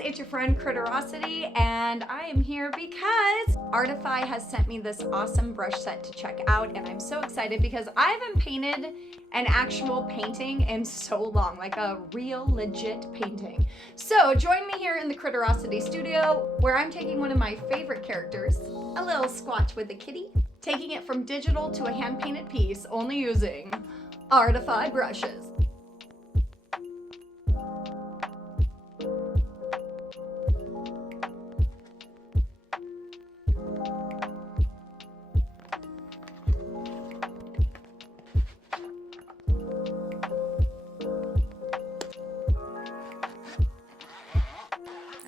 it's your friend Critterosity, and I am here because Artify has sent me this awesome brush set to check out, and I'm so excited because I haven't painted an actual painting in so long, like a real legit painting. So join me here in the Critterosity studio, where I'm taking one of my favorite characters, a little squatch with a kitty, taking it from digital to a hand-painted piece, only using Artify brushes.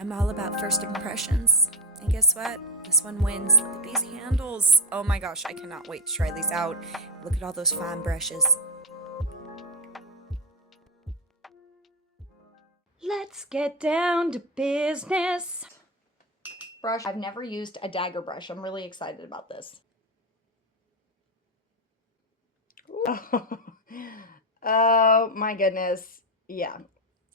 I'm all about first impressions. And guess what? This one wins. Look at these handles. Oh my gosh, I cannot wait to try these out. Look at all those fine brushes. Let's get down to business. Brush. I've never used a dagger brush. I'm really excited about this. Oh my goodness. Yeah.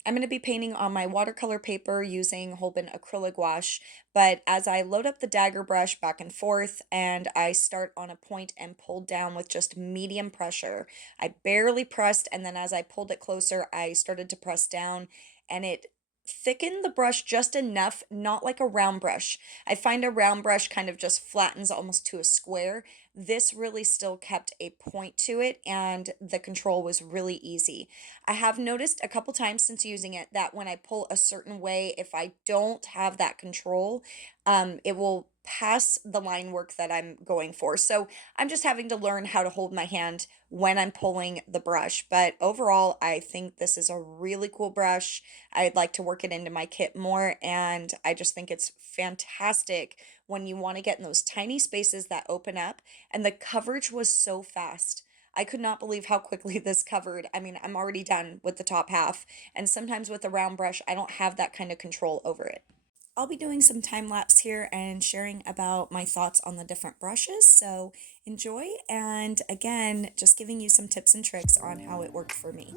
I'm going to be painting on my watercolor paper using Holbein acrylic gouache, but as I load up the dagger brush back and forth and I start on a point and pull down with just medium pressure, I barely pressed, and then as I pulled it closer, I started to press down and it thickened the brush just enough, not like a round brush. I find a round brush kind of just flattens almost to a square. This really still kept a point to it and the control was really easy. I have noticed a couple times since using it that when I pull a certain way, if I don't have that control, it will pass the line work that I'm going for. So I'm just having to learn how to hold my hand when I'm pulling the brush. But overall, I think this is a really cool brush. I'd like to work it into my kit more, and I just think it's fantastic when you want to get in those tiny spaces that open up, and the coverage was so fast. I could not believe how quickly this covered. I mean, I'm already done with the top half, and sometimes with a round brush, I don't have that kind of control over it. I'll be doing some time lapse here and sharing about my thoughts on the different brushes, so enjoy, and again, just giving you some tips and tricks on how it worked for me.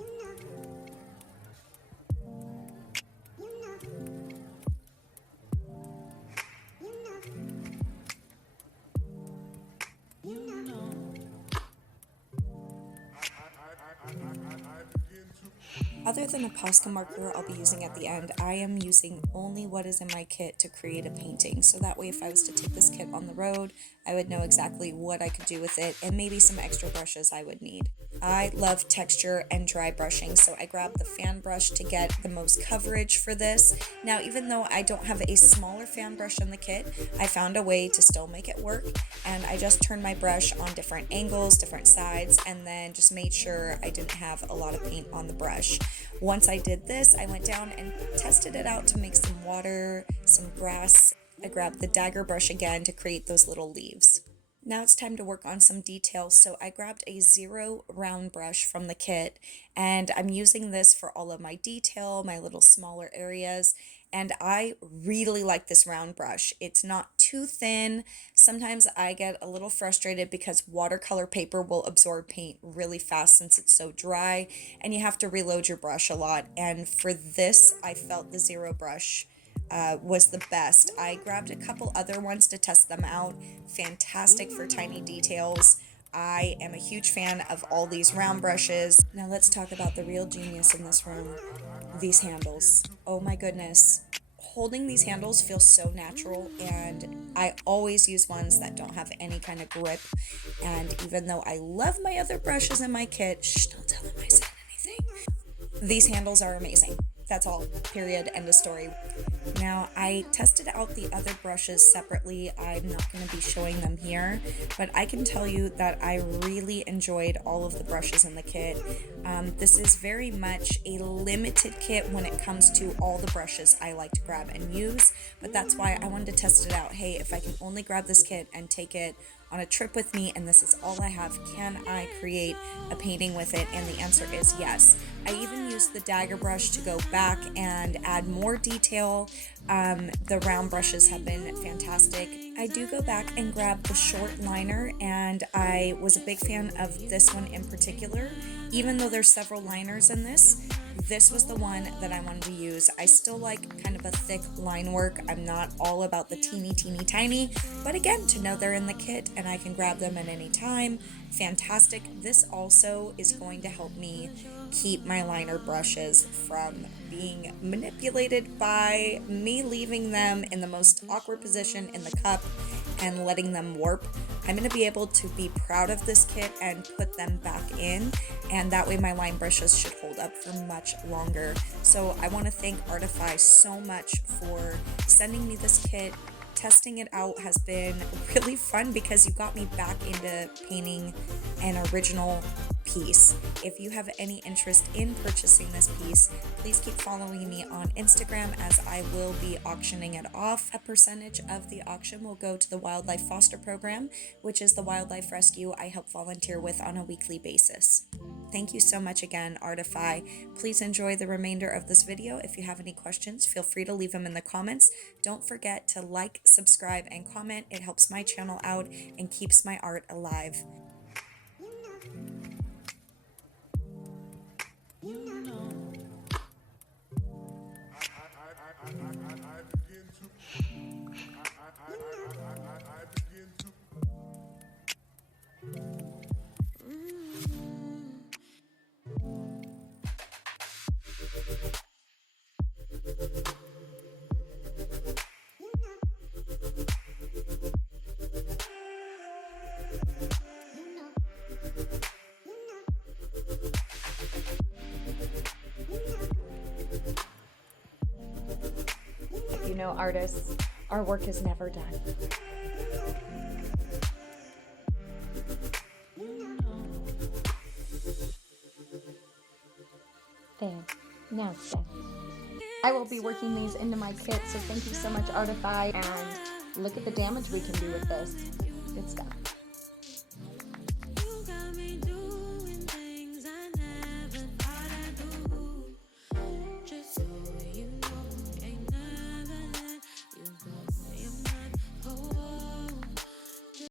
Other than a Posca marker I'll be using at the end, I am using only what is in my kit to create a painting. So that way if I was to take this kit on the road, I would know exactly what I could do with it and maybe some extra brushes I would need. I love texture and dry brushing, so I grabbed the fan brush to get the most coverage for this. Now, even though I don't have a smaller fan brush in the kit, I found a way to still make it work, and I just turned my brush on different angles, different sides, and then just made sure I didn't have a lot of paint on the brush. Once I did this, I went down and tested it out to make some water, some grass. I grabbed the dagger brush again to create those little leaves. Now it's time to work on some details, so I grabbed a 0 round brush from the kit, and I'm using this for all of my detail, my little smaller areas, and I really like this round brush. It's not too thin. Sometimes I get a little frustrated because watercolor paper will absorb paint really fast since it's so dry, and you have to reload your brush a lot, and for this, I felt the 0 brush was the best. I grabbed a couple other ones to test them out. Fantastic for tiny details. I am a huge fan of all these round brushes. Now let's talk about the real genius in this room. These handles. Oh my goodness. Holding these handles feels so natural, and I always use ones that don't have any kind of grip. And even though I love my other brushes in my kit, don't tell them I said anything. These handles are amazing. That's all, period, end of story. Now, I tested out the other brushes separately. I'm not going to be showing them here, but I can tell you that I really enjoyed all of the brushes in the kit. This is very much a limited kit when it comes to all the brushes I like to grab and use, but that's why I wanted to test it out. Hey, if I can only grab this kit and take it on a trip with me and this is all I have, can I create a painting with it? And the answer is yes. I even used the dagger brush to go back and add more detail. The round brushes have been fantastic. I do go back and grab the short liner, and I was a big fan of this one in particular. Even though there's several liners in this, this was the one that I wanted to use. I still like kind of a thick line work. I'm not all about the teeny tiny, but again, to know they're in the kit and I can grab them at any time, fantastic. This also is going to help me keep my liner brushes from being manipulated by me leaving them in the most awkward position in the cup and letting them warp. I'm going to be able to be proud of this kit and put them back in, and that way my line brushes should hold up for much longer. So I want to thank Artify so much for sending me this kit. Testing it out has been really fun because you got me back into painting an original piece. If you have any interest in purchasing this piece, please keep following me on Instagram as I will be auctioning it off. A percentage of the auction will go to the Wildlife Foster Program, which is the wildlife rescue I help volunteer with on a weekly basis. Thank you so much again, Artify. Please enjoy the remainder of this video. If you have any questions, feel free to leave them in the comments. Don't forget to like, subscribe, and comment. It helps my channel out and keeps my art alive. You know, artists, our work is never done. There, now it's done. I will be working these into my kit, so thank you so much, Artify, and look at the damage we can do with this. Good stuff.